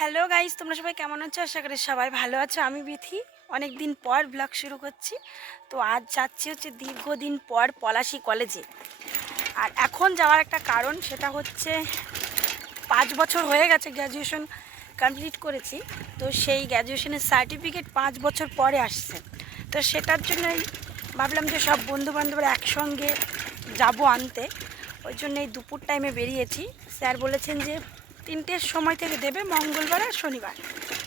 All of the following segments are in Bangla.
হ্যালো গাইস তোমরা সবাই কেমন আছো? আশা করি সবাই ভালো আছো। আমি বিথি। অনেক দিন পর ব্লগ শুরু করছি। তো আজ যাচ্ছি হচ্ছে দীর্ঘদিন পর পলাশি কলেজে আর এখন যাওয়ার একটা কারণ, সেটা হচ্ছে পাঁচ বছর হয়ে গেছে গ্র্যাজুয়েশন কমপ্লিট করেছি। তো সেই গ্র্যাজুয়েশনের সার্টিফিকেট পাঁচ বছর পরে আসছে। তো সেটার জন্যই ভাবলাম যে সব বন্ধু বান্ধবরা একসঙ্গে যাব আনতে। ওই জন্য এই দুপুর টাইমে বেরিয়েছি। স্যার বলেছেন যে তিনটের সময় থেকে দেবে মঙ্গলবার আর শনিবার।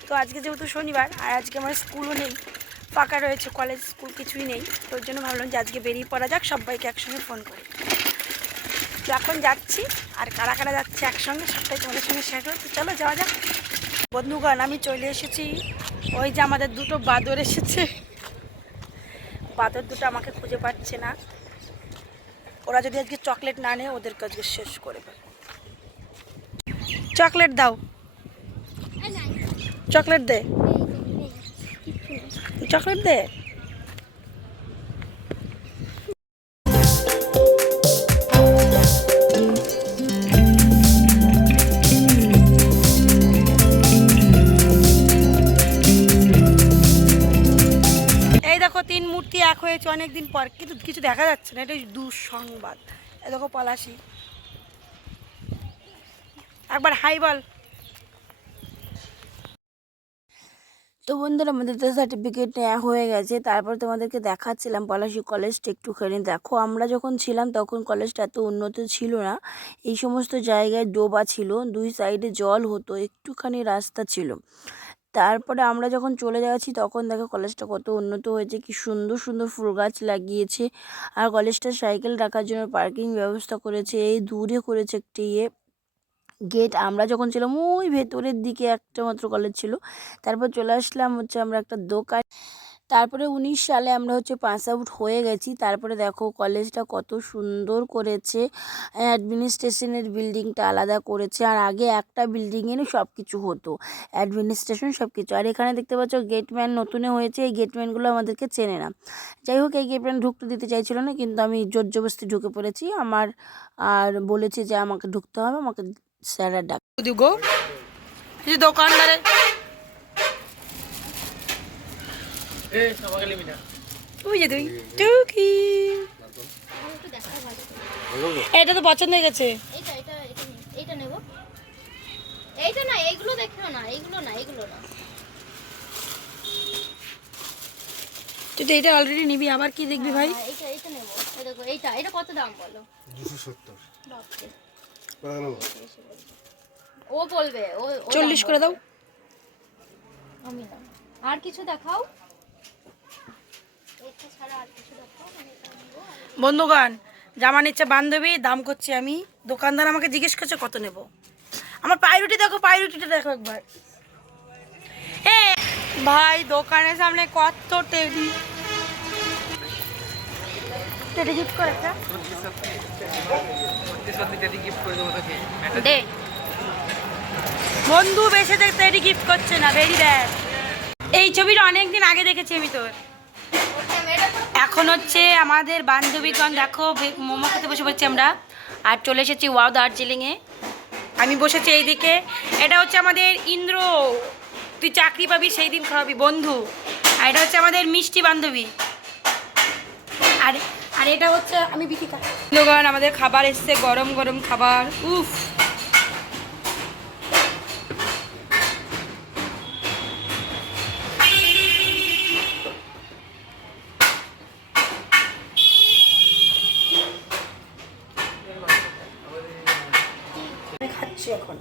তো আজকে যেহেতু শনিবার, আর আজকে আমার স্কুলও নেই, ফাঁকা রয়েছে, কলেজ, স্কুল কিছুই নেই, তো ওই জন্য ভাবলাম যে আজকে বেরিয়ে পড়া যাক, সবাইকে একসঙ্গে ফোন করি। তো এখন যাচ্ছি, আর কারা কারা যাচ্ছে একসঙ্গে সবটাই তোমাদের সঙ্গে করো তো চলো যাওয়া যাক। বন্ধুগণ, আমি চলে এসেছি। ওই যে আমাদের দুটো বাদর এসেছে। বাদর দুটো আমাকে খুঁজে পাচ্ছে না। ওরা যদি আজকে চকলেট না নেয়, ওদেরকে আজকে শেষ করে দেবে। চকলেট দাও। চকলেট দে। চকলেট দে। তিন মূর্তি এক হয়েছে অনেকদিন পর, কিন্তু কিছু দেখা যাচ্ছে না এটা দুঃসংবাদ। এই দেখো পলাশি। একবার হাই বল। তো বন্ধুরা, আমাদের তো সার্টিফিকেট নেওয়া হয়ে গেছে। তারপর তোমাদেরকে দেখাচ্ছিলাম, পলাশি কলেজটা একটুখানি। দেখো, আমরা যখন ছিলাম, তখন কলেজটা এত উন্নত ছিল না। এই সমস্ত জায়গায় ডোবা ছিল, দুই সাইডে জল হতো, একটুখানি রাস্তা ছিল। তারপরে আমরা যখন চলে যাচ্ছি, তখন দেখো কলেজটা কত উন্নত হয়েছে, কি সুন্দর সুন্দর ফুল গাছ লাগিয়েছে। আর কলেজটা সাইকেল রাখার জন্য পার্কিং ব্যবস্থা করেছে, এই দূরে করেছে একটি ইয়ে। গেট আমরা যখন ছিলাম, ওই ভেতরের দিকে একটা মাত্র কলেজ ছিল। তারপর চলে আসলাম হচ্ছে আমরা একটা দোকান। তারপরে উনিশ সালে আমরা হচ্ছে পাস আউট হয়ে গেছি। তারপরে দেখো কলেজটা কত সুন্দর করেছে। অ্যাডমিনিস্ট্রেশনের বিল্ডিংটা আলাদা করেছে। আর আগে একটা বিল্ডিংয়ে সব কিছু হতো। অ্যাডমিনিস্ট্রেশন সব কিছু আর এখানে দেখতে পাচ্ছ গেটম্যান নতুনে হয়েছে। এই গেটম্যানগুলো আমাদেরকে চেনে না। যাই হোক, এই গেটম্যান ঢুকতে দিতে চাইছিল না, কিন্তু আমি জোর জবরদস্তি ঢুকে পড়েছি। আমার আর বলেছে যে আমাকে ঢুকতে হবে, আমাকে স্যারা ডাক গো। দোকানদারে। এটা তো পছন্দ হয়ে গেছে। এটা এইটা না এইগুলো না এইগুলো না এইগুলো না। তুই তো অলরেডি নিবি আবার কি দেখবি হ্যাঁ, ভাই? হ্যাঁ, এইটা এটা নেব। এইটা এটা কত দাম বলো? 270 ও বলবে ও চল্লিশ করে দাও। আমি না। আর কিছু দেখাও? মানে বন্ধুগণ জামা নিচ্ছে বান্ধবী দাম করছি আমি। দোকানদার আমাকে জিজ্ঞেস করছে কত নেব? আমার পায়রুটি দেখো পায়রুটিটা দেখো একবার। এ ভাই দোকানের সামনে কত টেডি গিফট একটা বন্ধু বেশি দেখ গিফট করছে না ভেরি ব্যাড এই ছবিটা অনেকদিন আগে দেখেছি আমি তোর। এখন হচ্ছে আমাদের বান্ধবীগণ, দেখো মোমো খেতে বসে পড়ছি আমরা। আর চলে এসেছি ওয়াও দার্জিলিংয়ে। আমি বসেছি এইদিকে। এটা হচ্ছে আমাদের ইন্দ্র। তুই চাকরি পাবি সেই দিন খাওয়াবি, বন্ধু। আর এটা হচ্ছে আমাদের মিষ্টি বান্ধবী। আর আর এটা হচ্ছে আমি বিথিকা বন্ধুগণ আমাদের খাবার এসছে গরম গরম খাবার। উফ। খাচ্ছি এখন।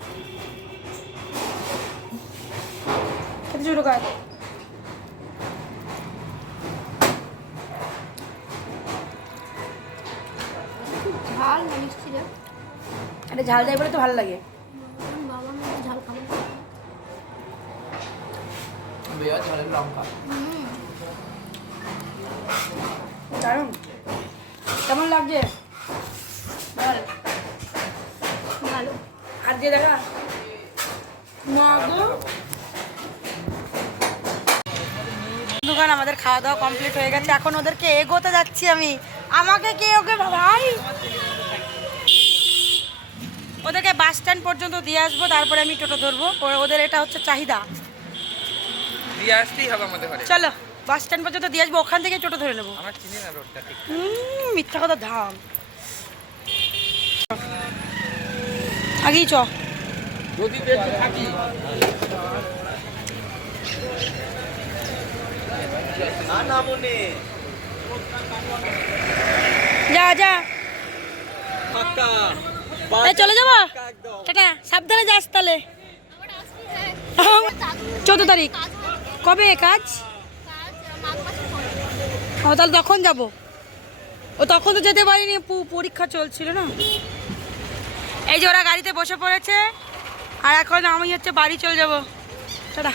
খেতে শুরু কর। ঝাল না মিষ্টি রে এটা ঝাল দেয় বলে তো ভালো লাগে। বাবা মা ঝাল খাব হুম। দারুণ। কেমন লাগছে? বল ভালো। হাত দিয়ে দেখা। মাগো দোকান আমাদের খাওয়া দাওয়া কমপ্লিট হয়ে গেছে। এখন ওদেরকে এগোতে যাচ্ছি আমি। আমাকে কে ওকে ভাই ও ওদেরকে বাস স্ট্যান্ড পর্যন্ত দিয়ে আসব তারপরে আমি টোটো ধরবো। ওদের এটা হচ্ছে চাহিদা। দিয়ে আসতেই হবে আমাদের ঘরে। চলো বাস স্ট্যান্ড পর্যন্ত দিয়ে আসব ওখান থেকে টোটো ধরে নেব। আমার চিনি না রোডটা ঠিক। হুম, মিথ্যা কথা ধাম। আগেই চ। যদি থাকি। যা যা। চলে যাব? টাটা সাবধানে যাস তাহলে। চোদ্দ তারিখ। কবে কাজ? ও তাহলে তখন যাব। ও তখন তো যেতে পারিনি পরীক্ষা চলছিল না। এই যে ওরা গাড়িতে বসে পড়েছে আর এখন আমি হচ্ছে বাড়ি চলে যাব। টাটা।